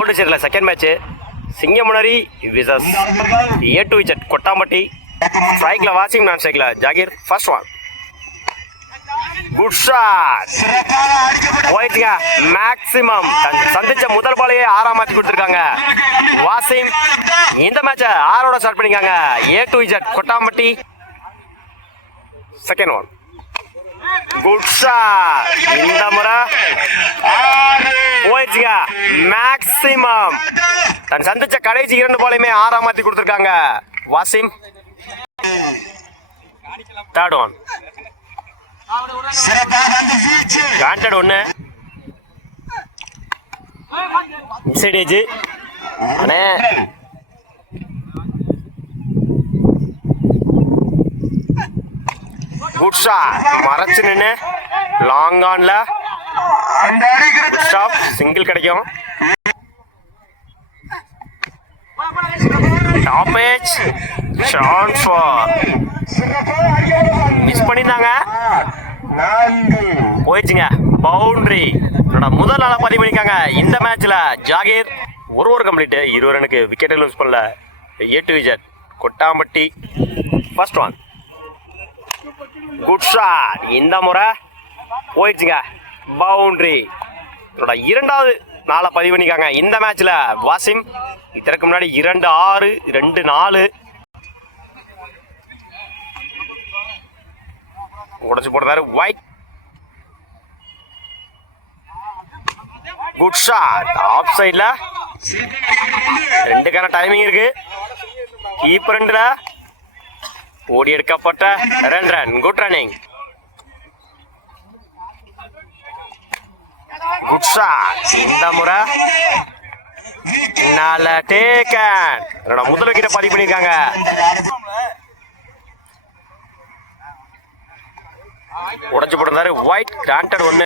பாண்டிச்சேரியில் second match Singampunari versus A to Z Kottampatti. ஸ்ட்ரைக்கில் Wasim, non ஸ்ட்ரைக்கில் Zaheer. First one good shot போயிடுச்சுங்க. மேக்ஸிமம் சந்திச்ச முதல் பாலையே 6ஆம் மாற்றி கொடுத்துருக்காங்க வாசிம். இந்த மேட்சை 6ஓட ஸ்டார்ட் பண்ணிக்காங்க A to Z Kottampatti. Second one good shot. இந்த முறை போயிடுச்சுங்க. மேக்ஸிமம் தன் சந்திச்ச கடைசி 2 பாலையுமே 6ஆம் மாற்றி கொடுத்துருக்காங்க வாசிம். தேர்ட் ஒன் காண்டட் ஒன்று மிஸ்டேஜ் அண்ணே. குட் ஷாட் மறைச்சு நின்று லாங் ஆன்ல ஸ்டாப் சிங்கிள் கிடைக்கும். Top edge shot for miss பண்ணியிருந்தாங்க, போயிடுச்சுங்க பவுண்டரி. முதல் நாள பதிவு பண்ணிக்காங்க இந்த மேட்ச்ல ஜாகீர். ஒரு கம்ப்ளீட் 20 ரனுக்கு விக்கெட்டை லூஸ் பண்ணல A to Z Kottampatti. First one good shot. இந்த முறை போயிடுச்சுங்க பவுண்டரி. இரண்டாவது நாளை பதிவு பண்ணிக்காங்க இந்த மேட்ச்ல வாசிம். இதற்கு முன்னாடி 2-6 2-4 உடச்சு போடுறாரு ஒயிட். குட் ஷாட் ஆஃப் சைட்ல 2க்கான டைமிங் இருக்கு. கீப்பர் 2ல ஓடி எடுக்கப்பட்ட 2 run. Good running. Good shot. இந்த முறை நல்ல டேக்கன். முதல் விக்கெட்டை பதிவு பண்ணிருக்காங்க. உடச்சு போட்டிருந்தாரு ஒயிட். கிராண்டட் 1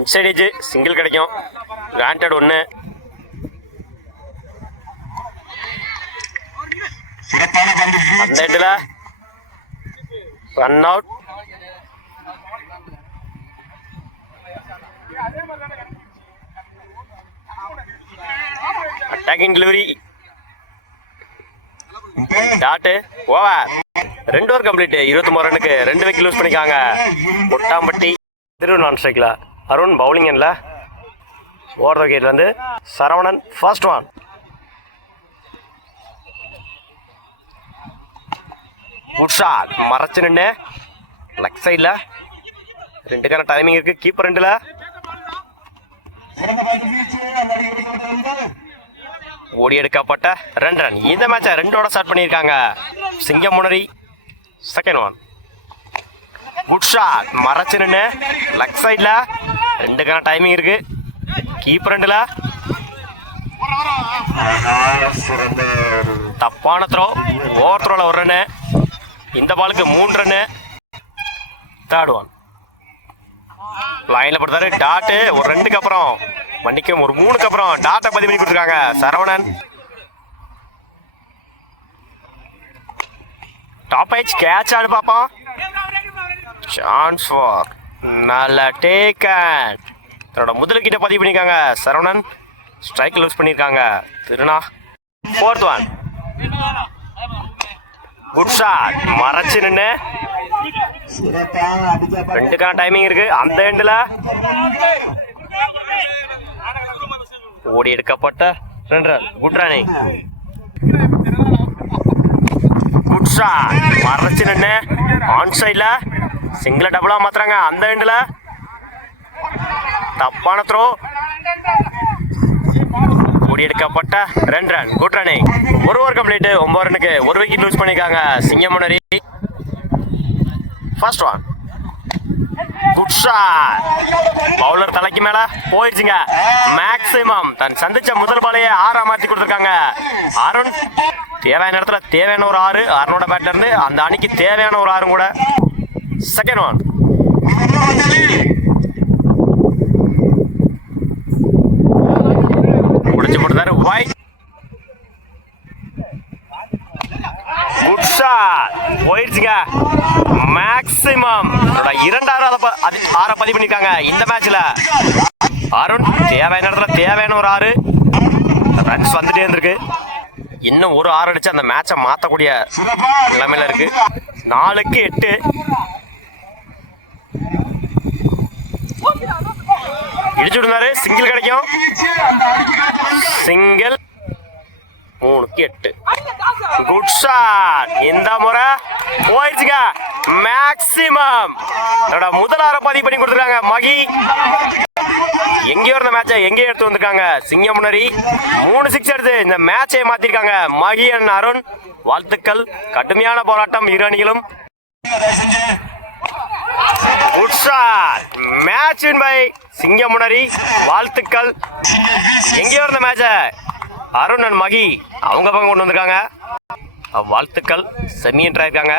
இன்சைட் சிங்கிள் கிடைக்கும். கிராண்டட் 1 அந்த இடத்துல run out. Attacking delivery dot over. 2 over complete 23 ரனுக்கு 2 விக்கெட் லூஸ் பண்ணிக்காங்க கொட்டாம்பட்டி. நான் ஸ்ட்ரைக்கில் அருண் பவுலிங் எண்ணில் ஓவர் விக்கெட்ல இருந்து Saravanan. First one good shot மறைச்சு நின்று லெக் சைடில் 2க்கான டைமிங் இருக்கு. கீப்பர் 2ல ஓடி எடுக்கப்பட்ட 2 ரன். இந்த மேட்சை 2ஓட ஸ்டார்ட் பண்ணியிருக்காங்க சிங்கமுனரி. செகண்ட் ஒன் குட் ஷாட் மறைச்சு நின்று லெக் சைடில் 2க்கான டைமிங் இருக்கு. கீப்பர் 2ல தப்பான த்ரோ. Over த்ரோல 1 run. இந்த பாலுக்கு 3 ரன்னு. தேர்ட் ஒன் லைன்ல போட்டாரு டாட்டு. ஒரு 2க்கு அப்புறம் மன்னிக்கும் ஒரு 3க்கு அப்புறம் டாட்டை பதிவு பண்ணி கொடுத்துருக்காங்க சரவணன். டாப் ஏஜ் கேட்ச் ஆடு பாப்போம். சான்ஸ் ஃபார் நல்ல டேக்கன். தன்னோட முதல் விக்கெட்டை பதிவு பண்ணிருக்காங்க சரவணன். ஸ்ட்ரைக் லூஸ் பண்ணியிருக்காங்க திருநா. ஃபோர்த் ஒன் குட் ஷாட் மறைச்சு நின்று 2க்கான டைமிங் இருக்கு. அந்த எண்டில் ஓடி எடுக்கப்பட்ட 2 run. Good running. Good shot மறைச்சு நின்று ஆன் சைட்ல சிங்கிள டபுளா மாத்துறாங்க. அந்த எண்டில் தப்பான த்ரோ. ஓடி எடுக்கப்பட்ட 2 ரன். Good running. ஒரு ஓவர் கம்ப்ளீட் 9 ரனுக்கு 1 விக்கெட் லூஸ் பண்ணிருக்காங்க Singampunari. First one good shot bowler தலைக்கு மேல போயிடுச்சுங்க. மேக்ஸிமம் தன் சந்திச்ச முதல் பாலையே 6ஆ மாற்றி கொடுத்துருக்காங்க அருண். தேவையான இடத்துல தேவையான ஒரு 6 அருணோட பேட்ல இருந்து அந்த அணிக்கு தேவையான ஒரு 6 கூட. செகண்ட் ஒன் முடிச்சு போட்டுதாரு ஒயிட். குட் ஷாட் போயிடுச்சுங்க. மேக்ஸிமம் 2வது 6 பதிவு பண்ணிருக்காங்க இந்த மேட்ச்ல. அருண் தேவையான இடத்துல தேவையான ஒரு 6 ரன்ஸ் வந்துட்டே இருந்திருக்கு. இன்னும் ஒரு 6 அடிச்சு அந்த மேட்சை மாற்றக்கூடிய நிலைமையில இருக்கு. 4க்கு 8. இடிச்சு விடுந்தாரு. சிங்கிள் கிடைக்கும். சிங்கிள். 3க்கு 8. Good shot. இந்த முறை போயிடுச்சுங்க. மேக்சிமம் முதல் 6 பதிவு பண்ணி கொடுத்துருக்காங்க மகி. எங்கேயோ இருந்த மேட்சை எங்கேயோ எடுத்து வந்திருக்காங்க சிங்கம் முன்னரி. 3 6 எடுத்து இந்த மேட்சை மாத்திருக்காங்க மகி அண்ட் அருண். வாழ்த்துக்கள். கடுமையான போராட்டம் இரு அணிகளும். Good shot. Match win by சிங்கம் முன்னரி. வாழ்த்துக்கள். எங்கேயோ இருந்த மேட்சை அருண் அண்ட் மகி அவங்க பக்கம் கொண்டு வந்திருக்காங்க. வாழ்த்துக்கள். செமி என்ட்ரா இருக்காங்க.